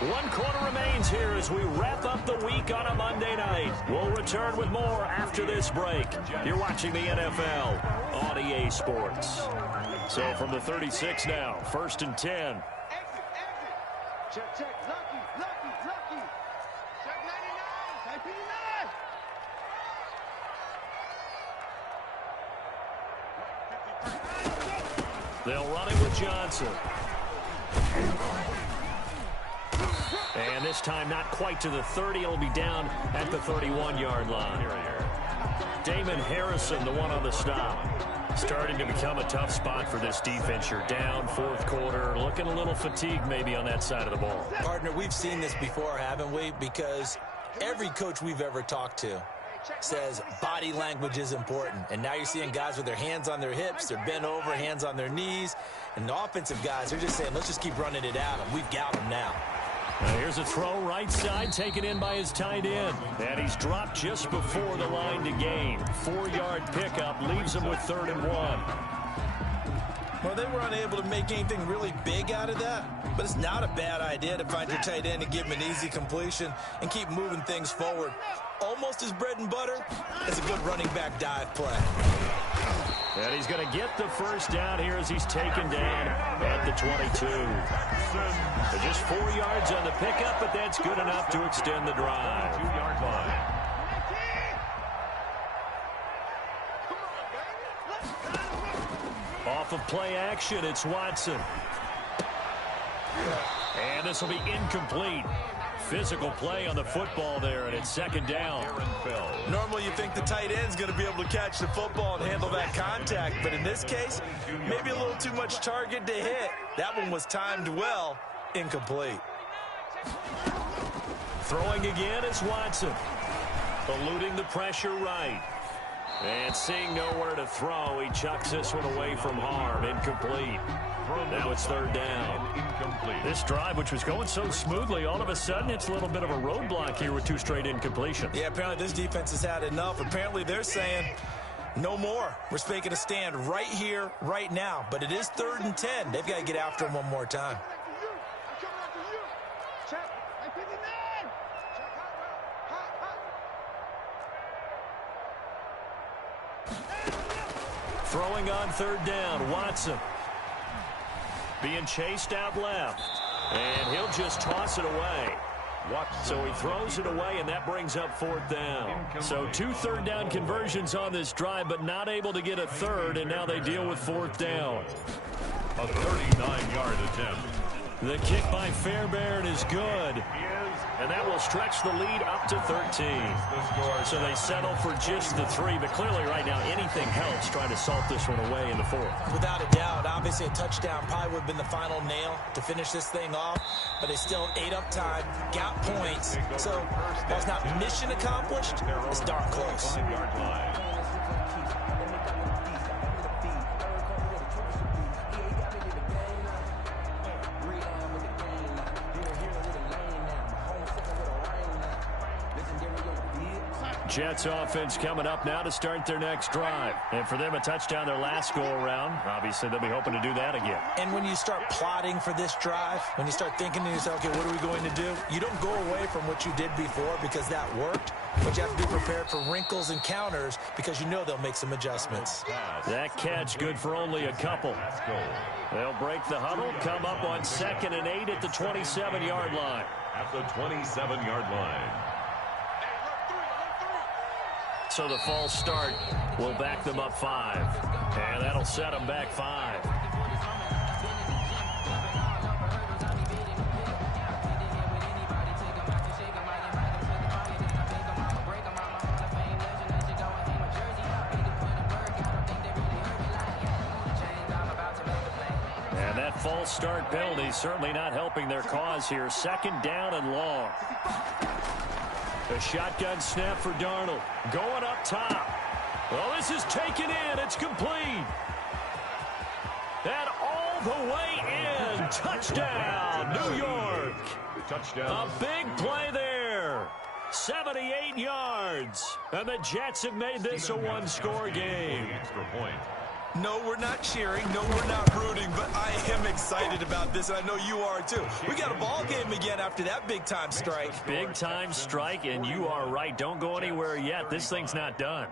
One quarter remains here as we wrap up the week on a Monday night. We'll return with more after this break. You're watching the NFL on EA Sports. So from the 36 now, 1st and 10. Exit. Check. Lucky. Check 99. Type 99. They'll run it with Johnson. And this time not quite to the 30. It'll be down at the 31-yard line. Damon Harrison, the one on the stop. Starting to become a tough spot for this defense. You're down 4th quarter. Looking a little fatigued maybe on that side of the ball. Partner, we've seen this before, haven't we? Because every coach we've ever talked to says body language is important. And now you're seeing guys with their hands on their hips, they're bent over, hands on their knees. And the offensive guys, they're just saying, let's just keep running it at them. We've got them now. Here's a throw right side taken in by his tight end. And he's dropped just before the line to gain. 4-yard pickup leaves him with 3rd and 1. Well, they were unable to make anything really big out of that, but it's not a bad idea to find your tight end and give him an easy completion and keep moving things forward. Almost as bread and butter as a good running back dive play. And he's going to get the first down here as he's taken down at the 22. Just 4 yards on the pickup, but that's good enough to extend the drive. 2-yard line. Off of play action, it's Watson. And this will be incomplete. Physical play on the football there, and it's second down. Normally you think the tight end's going to be able to catch the football and handle that contact, but in this case, maybe a little too much target to hit. That one was timed well, incomplete. Throwing again is Watson. Eluding the pressure right. And seeing nowhere to throw, he chucks this one away from harm. Incomplete. Now it's third down. This drive, which was going so smoothly, all of a sudden it's a little bit of a roadblock here with 2 straight incompletions. Yeah, apparently this defense has had enough. Apparently they're saying no more. We're making a stand right here, right now. But it is 3rd and 10. They've got to get after him one more time. Throwing on third down, Watson. Being chased out left. And he'll just toss it away. So he throws it away, and that brings up 4th down. So 2 third-down conversions on this drive, but not able to get a third, and now they deal with 4th down. A 39-yard attempt. The kick by Fairbairn is good. And that will stretch the lead up to 13. So they settle for just the 3. But clearly right now anything helps trying to salt this one away in the 4th. Without a doubt, obviously a touchdown probably would have been the final nail to finish this thing off. But they still ate up time, got points. So while it's not mission accomplished, it's darn close. Jets offense coming up now to start their next drive. And for them, a touchdown their last go-around. Obviously, they'll be hoping to do that again. And when you start plotting for this drive, when you start thinking to yourself, okay, what are we going to do? You don't go away from what you did before because that worked. But you have to be prepared for wrinkles and counters because you know they'll make some adjustments. That catch good for only a couple. They'll break the huddle, come up on 2nd and 8 at the 27-yard line. At the 27-yard line. So the false start will back them up 5. And that'll set them back 5. And that false start penalty certainly not helping their cause here. 2nd down and long. A shotgun snap for Darnold. Going up top. Well, this is taken in. It's complete. And all the way in. Touchdown, New York. Touchdown. A big play there. 78 yards. And the Jets have made this a one-score game. Extra point. No, we're not cheering. No, we're not rooting, but I am excited about this, and I know you are too. We got a ball game again after that big-time strike. Big-time strike, and you are right. Don't go anywhere yet. This thing's not done.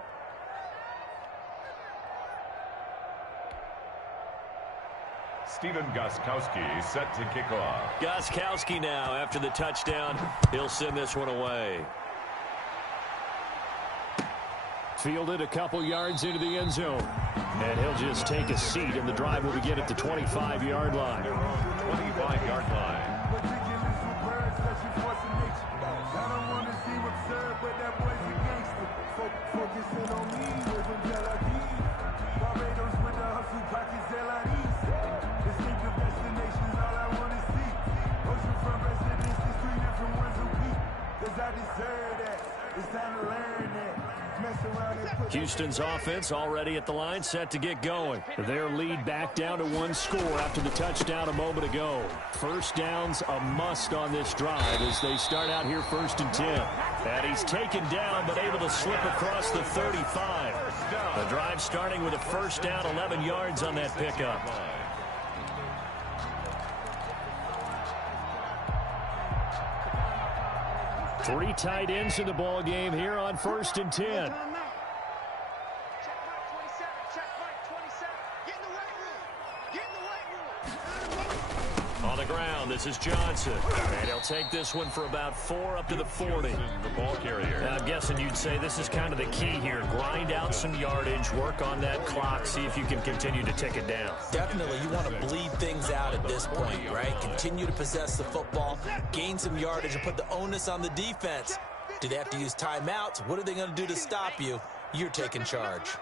Stephen Gostkowski set to kick off. Gostkowski now after the touchdown. He'll send this one away. Fielded a couple yards into the end zone. And he'll just take a seat, and the drive will begin at the 25-yard line. 25-yard line. Houston's offense already at the line, set to get going. Their lead back down to 1 score after the touchdown a moment ago. First down's a must on this drive as they start out here 1st and 10. And he's taken down but able to slip across the 35. The drive starting with a first down, 11 yards on that pickup. Three tight ends in the ball game here on 1st and 10. On the ground, this is Johnson. And he'll take this one for about 4 up to the 40. The ball carrier. Now, I'm guessing you'd say this is kind of the key here. Grind out some yardage, work on that clock, see if you can continue to tick it down. Definitely, you want to bleed things out at this point, right? Continue to possess the football, gain some yardage, and put the onus on the defense. Do they have to use timeouts? What are they going to do to stop you? You're taking charge.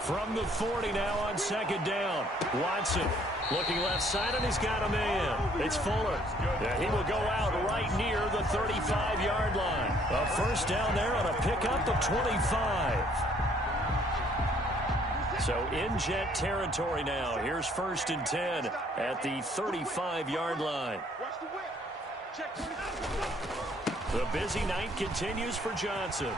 From the 40 now on 2nd down. Watson looking left side, and he's got a man. It's Fuller. Yeah, he will go out right near the 35-yard line. A first down there on a pickup of 25. So in Jet territory now. Here's 1st and 10 at the 35-yard line. The busy night continues for Johnson.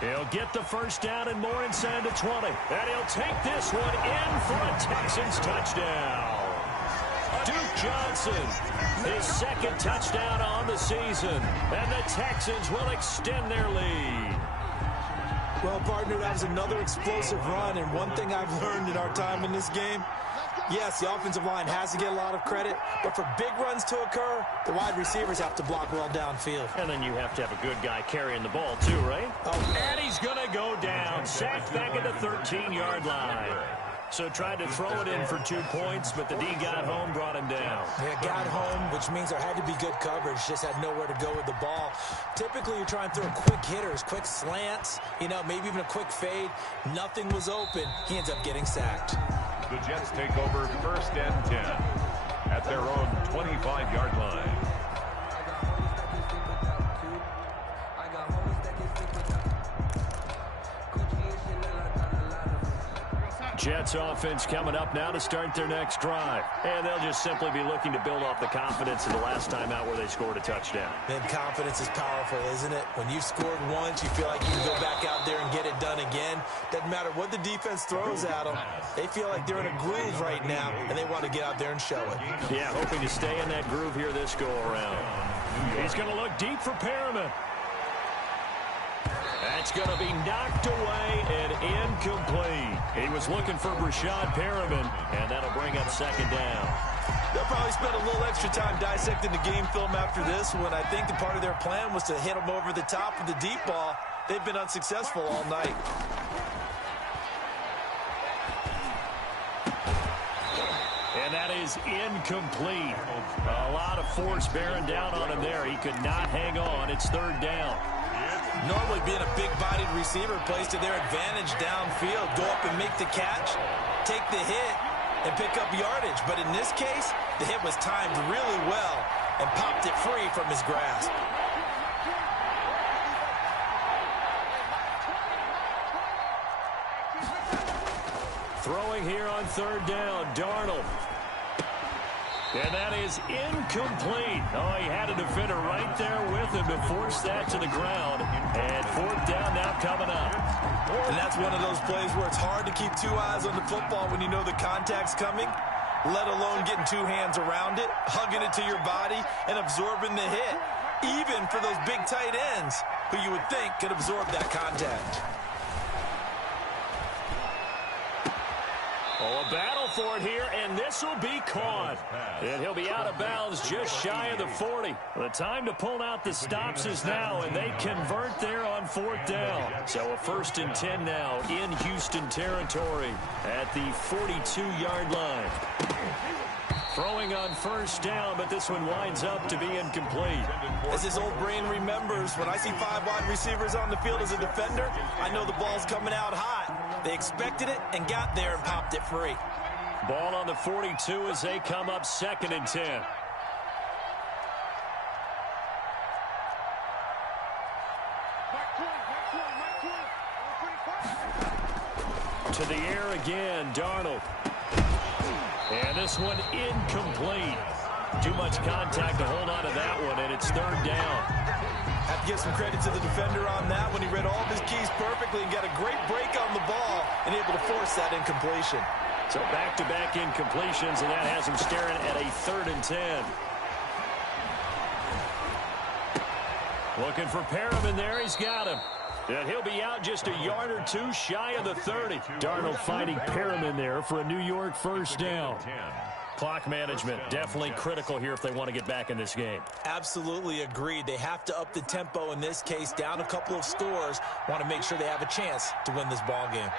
He'll get the first down and more inside the 20. And he'll take this one in for a Texans touchdown. Duke Johnson, his 2nd touchdown on the season. And the Texans will extend their lead. Well, partner, that was another explosive run. And one thing I've learned in our time in this game, yes, the offensive line has to get a lot of credit, but for big runs to occur, the wide receivers have to block well downfield. And then you have to have a good guy carrying the ball too, right? Oh, and he's going to go down. Sacked back at the 13-yard line. So tried to throw it in for 2 points, but the D got home, brought him down. Yeah, got home, which means there had to be good coverage. Just had nowhere to go with the ball. Typically, you're trying to throw quick hitters, quick slants, maybe even a quick fade. Nothing was open. He ends up getting sacked. The Jets take over 1st and 10 at their own 25-yard line. Jets offense coming up now to start their next drive. And they'll just simply be looking to build off the confidence of the last time out where they scored a touchdown. Man, confidence is powerful, isn't it? When you've scored once, you feel like you can go back out there and get it done again. Doesn't matter what the defense throws at them. They feel like they're in a groove right now, and they want to get out there and show it. Yeah, hoping to stay in that groove here this go-around. He's going to look deep for Perriman. That's going to be knocked away and incomplete. He was looking for Brashad Perriman, and that'll bring up 2nd down. They'll probably spend a little extra time dissecting the game film after this one. I think the part of their plan was to hit them over the top of the deep ball. They've been unsuccessful all night. And that is incomplete. A lot of force bearing down on him there. He could not hang on. It's 3rd down. Normally being a big-bodied receiver plays to their advantage downfield. Go up and make the catch, take the hit, and pick up yardage. But in this case, the hit was timed really well and popped it free from his grasp. Throwing here on 3rd down, Darnold. And that is incomplete. Oh, he had a defender right there with him to force that to the ground. And 4th down now coming up. And that's one of those plays where it's hard to keep 2 eyes on the football when you know the contact's coming, let alone getting 2 hands around it, hugging it to your body, and absorbing the hit, even for those big tight ends who you would think could absorb that contact. Oh, a battle for it here, and this will be caught. And he'll be out of bounds just shy of the 40. The time to pull out the stops is now, and they convert there on 4th down. So a 1st and 10 now in Houston territory at the 42-yard line. Throwing on 1st down, but this one winds up to be incomplete. As his old brain remembers, when I see 5 wide receivers on the field as a defender, I know the ball's coming out hot. They expected it and got there and popped it free. Ball on the 42 as they come up 2nd and 10. To the air again, Darnold. And this one incomplete. Too much contact to hold on to that one, and it's third down. Have to give some credit to the defender on that when he read all of his keys perfectly and got a great break on the ball and able to force that incompletion. So back-to-back incompletions, and that has him staring at a 3rd and 10. Looking for Perriman there. He's got him. And he'll be out just a yard or two shy of the 30. Darnold finding Perriman there for a New York first down. Clock management definitely critical here if they want to get back in this game. Absolutely agreed. They have to up the tempo in this case, down a couple of scores. Want to make sure they have a chance to win this ball game.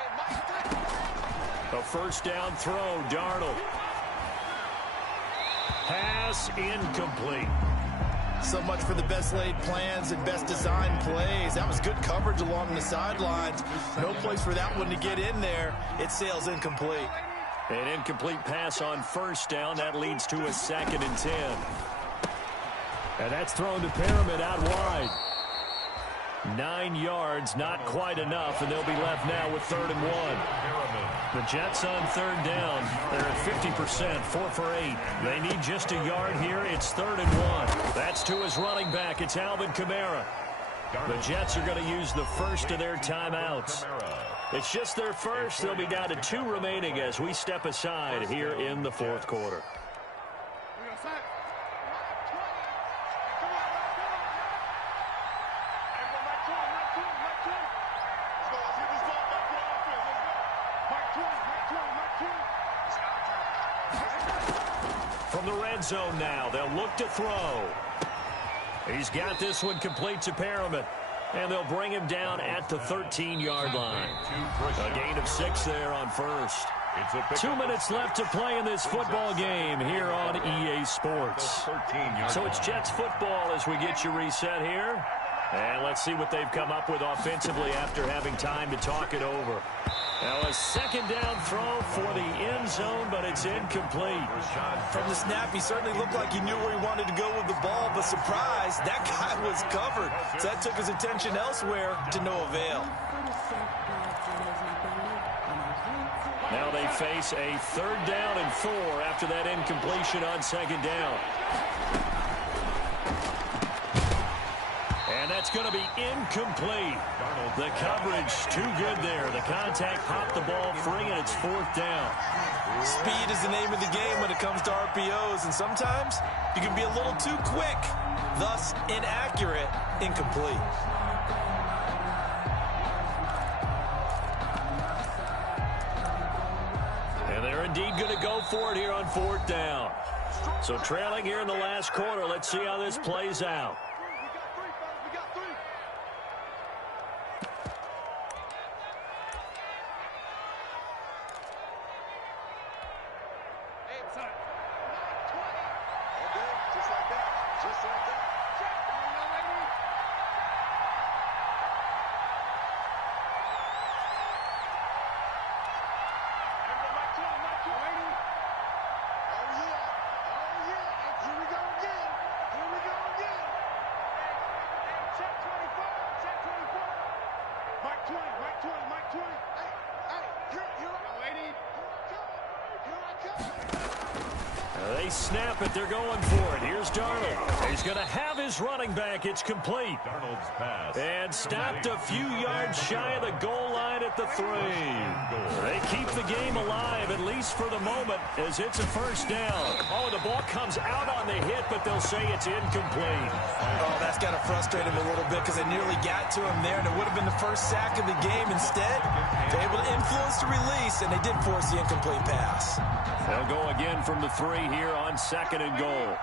A first down throw, Darnold. Pass incomplete. So much for the best laid plans and best designed plays. That was good coverage along the sidelines. No place for that one to get in there. It sails incomplete. An incomplete pass on first down. That leads to a 2nd and 10. And that's thrown to Perriman out wide. 9 yards, not quite enough, and they'll be left now with 3rd and 1. The Jets on 3rd down. They're at 50%, 4 for 8. They need just a yard here. It's 3rd and 1. That's to his running back. It's Alvin Kamara. The Jets are going to use the first of their timeouts. It's just their first. They'll be down to 2 remaining as we step aside here in the 4th quarter. From the red zone now, they'll look to throw. He's got this one complete to Perriman. And they'll bring him down at the 13-yard line. A gain of 6 there on first. 2 minutes left to play in this football game here on EA Sports. So it's Jets football as we get you reset here. And let's see what they've come up with offensively after having time to talk it over. Now a 2nd down throw for the end zone, but it's incomplete. From the snap, he certainly looked like he knew where he wanted to go with the ball, but surprise, that guy was covered. So that took his attention elsewhere to no avail. Now they face a 3rd down and 4 after that incompletion on 2nd down. And that's going to be incomplete. The coverage too good there. The contact popped the ball free, and it's 4th down. Speed is the name of the game when it comes to RPOs, and sometimes you can be a little too quick, thus inaccurate, incomplete. And they're indeed going to go for it here on 4th down. So trailing here in the last quarter, let's see how this plays out. They snap it. They're going for it. Here's Darnold. He's going to have his running back. It's complete. Darnold's pass. And stopped a few yards shy of the goal line at the 3. They keep the game alive, at least for the moment, as it's a first down. Oh, the ball comes out on the hit, but they'll say it's incomplete. Oh, that's got to frustrate him a little bit because they nearly got to him there, and it would have been the first sack of the game. Instead, they're able to influence the release, and they did force the incomplete pass. They'll go again from the 3 here on 2nd and goal.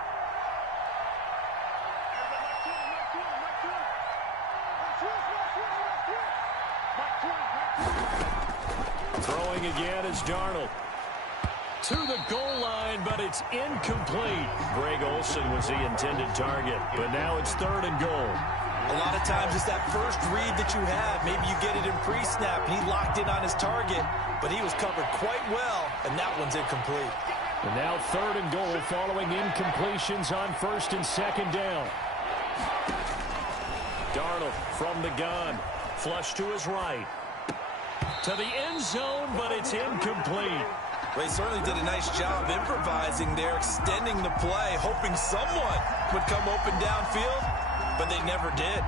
Throwing again is Darnold. To the goal line, but it's incomplete. Greg Olsen was the intended target, but now it's 3rd and goal. A lot of times it's that first read that you have. Maybe you get it in pre-snap, and he locked in on his target, but he was covered quite well, and that one's incomplete. And now 3rd and goal following incompletions on 1st and 2nd down. Darnold from the gun. Flush to his right. To the end zone, but it's incomplete. Well, he certainly did a nice job improvising there, extending the play, hoping someone would come open downfield, but they never did.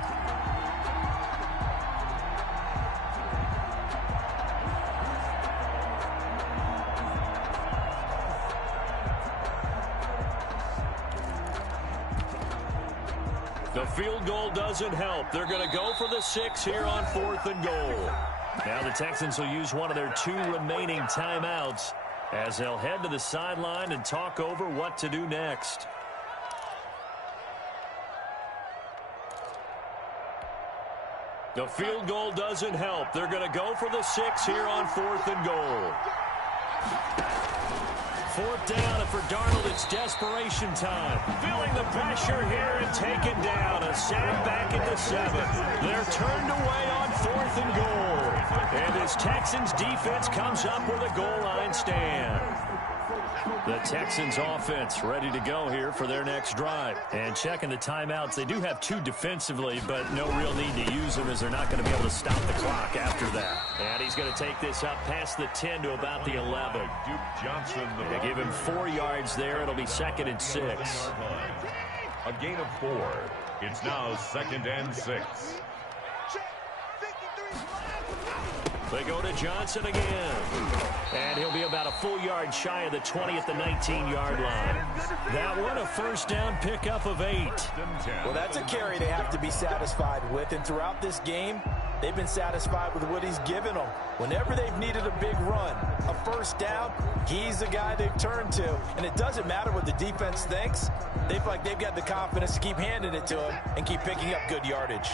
The field goal doesn't help. They're going to go for the 6 here on 4th and goal. Now the Texans will use one of their 2 remaining timeouts as they'll head to the sideline and talk over what to do next. The field goal doesn't help. They're going to go for the 6 here on 4th and goal. 4th down, and for Darnold, it's desperation time. Feeling the pressure here and taken down. A sack back at the 7. They're turned away on 4th and goal. And this Texans defense comes up with a goal line stand. The Texans offense ready to go here for their next drive. And checking the timeouts, they do have 2 defensively, but no real need to use them as they're not going to be able to stop the clock after that. And he's going to take this up past the 10 to about the 11. Duke Johnson. They give him 4 yards there. It'll be 2nd and 6. A gain of 4. It's now 2nd and 6. They go to Johnson again. And he'll be about a full yard shy of the 20 at the 19-yard line. That one a first down pickup of 8. Well, that's a carry they have to be satisfied with. And throughout this game, they've been satisfied with what he's given them. Whenever they've needed a big run, a first down, he's the guy they've turned to. And it doesn't matter what the defense thinks. They feel like they've got the confidence to keep handing it to him and keep picking up good yardage.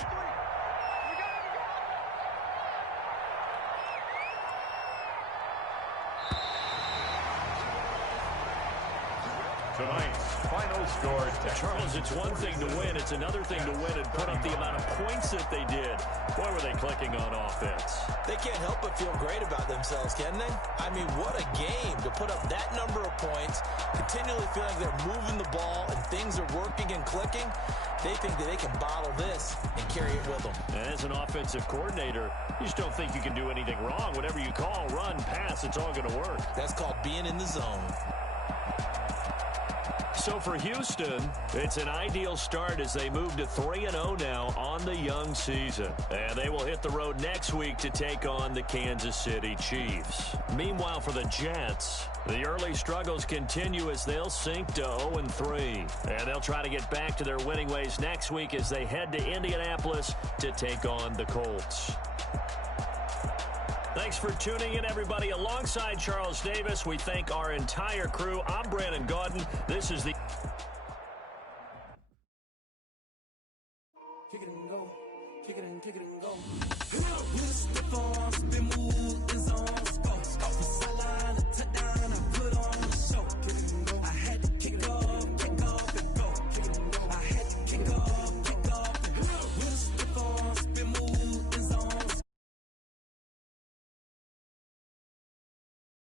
Tonight's final score. Charles, it's one thing to win. It's another thing to win and put up the amount of points that they did. Boy, were they clicking on offense. They can't help but feel great about themselves, can they? I mean, what a game to put up that number of points, continually feel like they're moving the ball and things are working and clicking. They think that they can bottle this and carry it with them. And as an offensive coordinator, you just don't think you can do anything wrong. Whatever you call, run, pass, it's all going to work. That's called being in the zone. So for Houston, it's an ideal start as they move to 3-0 now on the young season. And they will hit the road next week to take on the Kansas City Chiefs. Meanwhile, for the Jets, the early struggles continue as they'll sink to 0-3. And they'll try to get back to their winning ways next week as they head to Indianapolis to take on the Colts. Thanks for tuning in, everybody. Alongside Charles Davis, we thank our entire crew. I'm Brandon Gaudin. This is the... Kick it and go. Kick it and go. With the forearm, spin move, is on. Go. Sideline, touchdown.